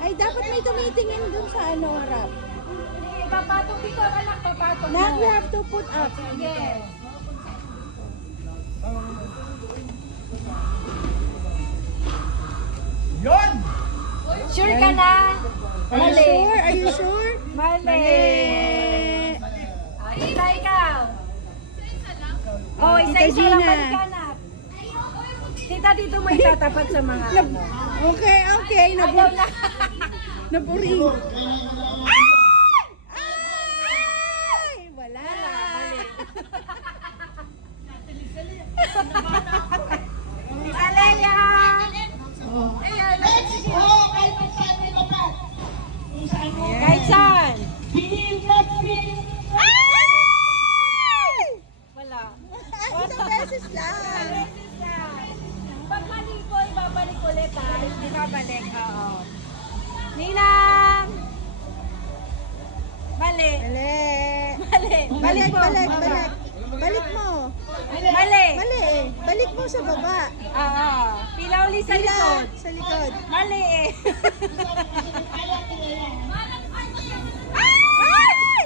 Ay, dapat may tumitingin dun sa ano, harap. Papatong dito, anak, papatong Now mo. we have to put up. Yes. Yon! Sure ka na? Are you sure? Are you sure? Mali. Tita, ikaw. Oh, isa-isa Tita lang Gina. balik ka, anak. Tita, dito mo itatapat sa mga ano. Okay, okay. Ayaw na. Napuring. Ay! Wala. Alelia! Kahit saan? Wala. Isang beses lang. Pag mali ko, ibabalik ulit ha. Ibabalik, oo. Ninang! Mali. Mali. Mali. Balik, mo. balik, balik. Balik mo. Mali. Mali. Balik mo sa baba. Oo. Pila uli sa Pila likod. sa likod. Mali eh. Ay!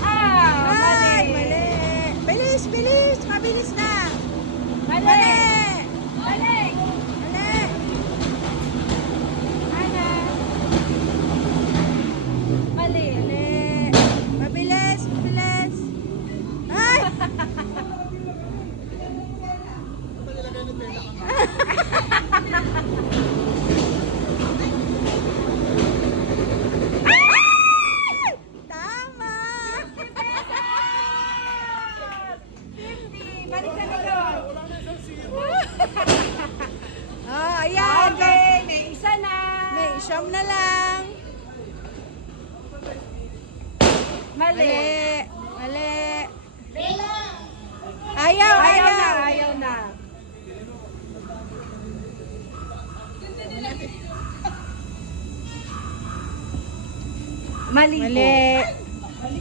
Ah, Ay, mali. mali. Bilis, bilis. Mabilis na. Mali. Mali. Mali. Mali. Ana. Mali. Mali. Mabilis, mabilis. Ay! Ay! Tama! 50. Balik sa likod. Oh, ayan. Okay, may isa na. May siyam na lang. Mali. Mali. Mali. Ayaw, Ayaw ayaw. na, ayaw na. Mali po. Mali.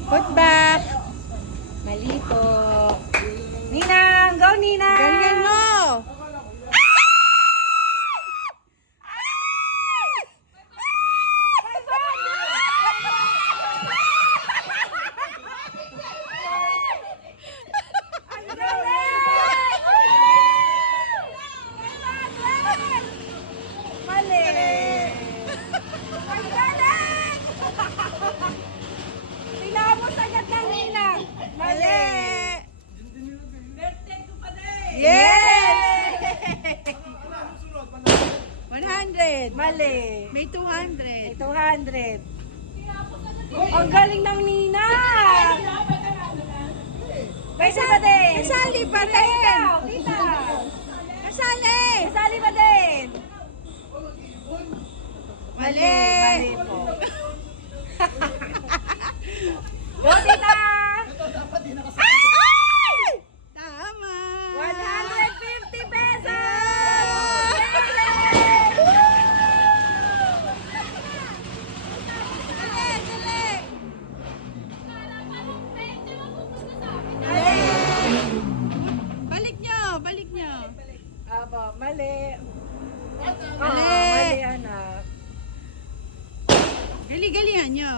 Put back. Mali po. Ninang, go Ninang. Galingan mo. Mali. Ang galing! Tinapos agad ng Ninang. Mali. Birthday ko pa din. Yes! 100. Mali. May 200. 200. Ang galing ng Ninang. May isa pa din. Kasali pa Tita, rin. ikaw, tita. Kasali. Kasali pa din. Mali. Mali po. Go, tita. Ay! Tama. 150 pesos. Dali, dali. Balik nyo, balik nyo. Aba, mali. Mali. Mali, anak. Gali-galihan nyo.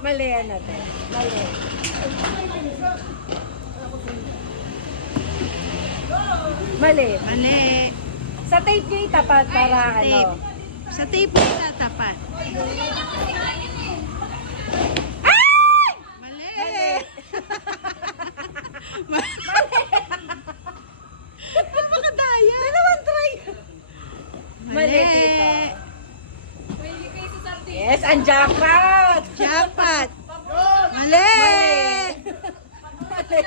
Mali, anak. Mali. Mali. Mali. Sa tape nyo itapat para Sa ano. tape. Sa tape mo itatapat. Mali. Mali. Napakadaya. Dalawang try. Mali, tita. Yes, ang jackpot. Jackpot. Mali. Mali.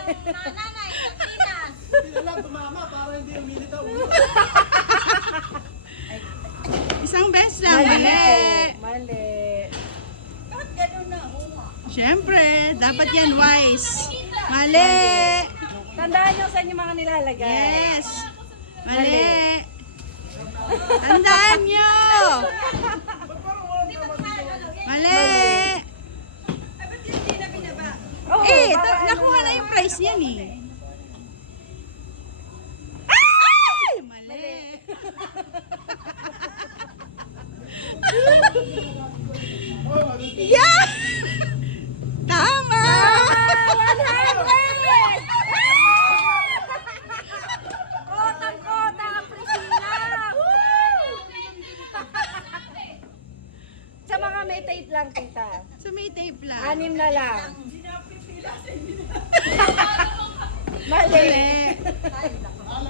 Isang beses lang. Mali. Mali. Mali. Siyempre, dapat yan wise. Mali. Tandaan nyo saan yung mga nilalagay. Yes. Mali. Tandaan nyo. Mali. Oh, Eh, nakuha na yung prize yan eh. Yeah! Tama! 100! Kotang-kota, Priscilla! Sa mga may tape lang, tita. So may tape lang. 6 na lang. Mali. Mali.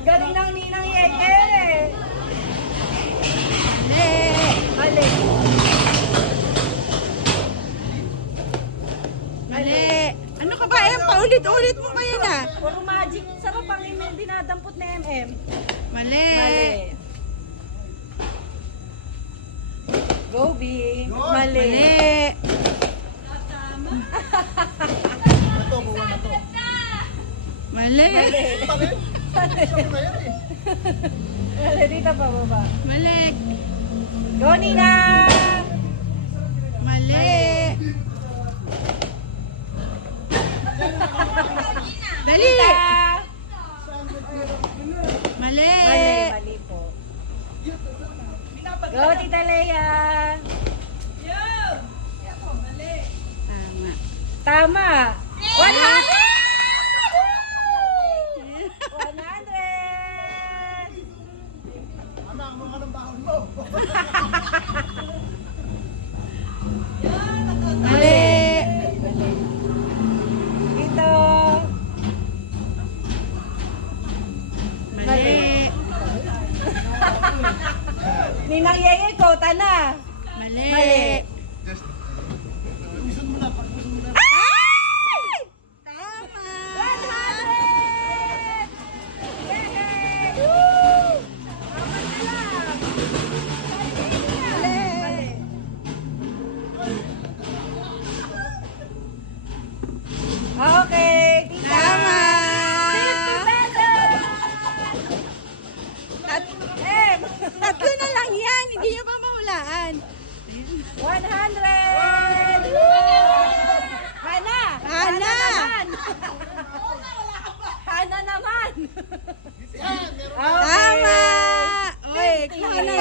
Galing ng ninang Yeye. Mali. Mali. Mali. Ano ka ba? Paulit-ulit mo pa yan ah. Puro magic. Sarap ang email dinadampot na MM. Mali. Mali. Go, B. Mali. Mali. Mali. Mali, dito pa baba. Mali. Go, Nina! Mali. Dali. Tita! Mali. Mali, mali po. Go, Tita Leia! Tama. Tama! 100! 100! Mali. Dito! Mali. Ninang Yeye, kota na! Mali. Mali. Ay! Tama. 100! Yay! Woo! Apat na lang. Mali. Okay, tita. Tama. 50 pesos! Tat- M! Tatlo na lang yan. Hindi nyo pa mahulaan. 100! Hana! Hana! naman! Hana naman! Okay. Tama. Oy, 50. kailangan na.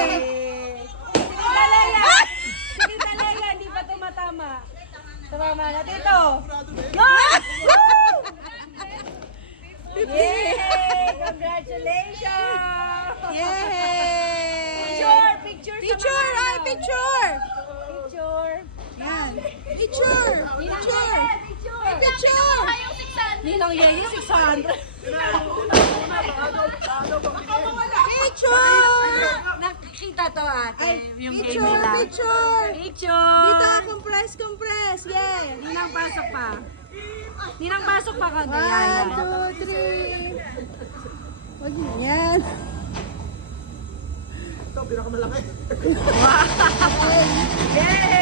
Tita Leia! Tita Leia, hindi pa tumatama. Tumama na. Tito! Go! Yay! Congratulations! Yay! Picture! Picture! Picture! sa mga Ay, ano. picture! Picture! Yan. Picture! Picture! Picture! Picture! Ninang Yeye, 600. Picture! Nakikita to ate, Ay, yung game picture! nila. Picture! Picture! Dito, compress, compress. Yay! Ninang pasok pa. Ninang pasok pa ka. 1, Yan. 2, 3. Wag mo yan. Yay!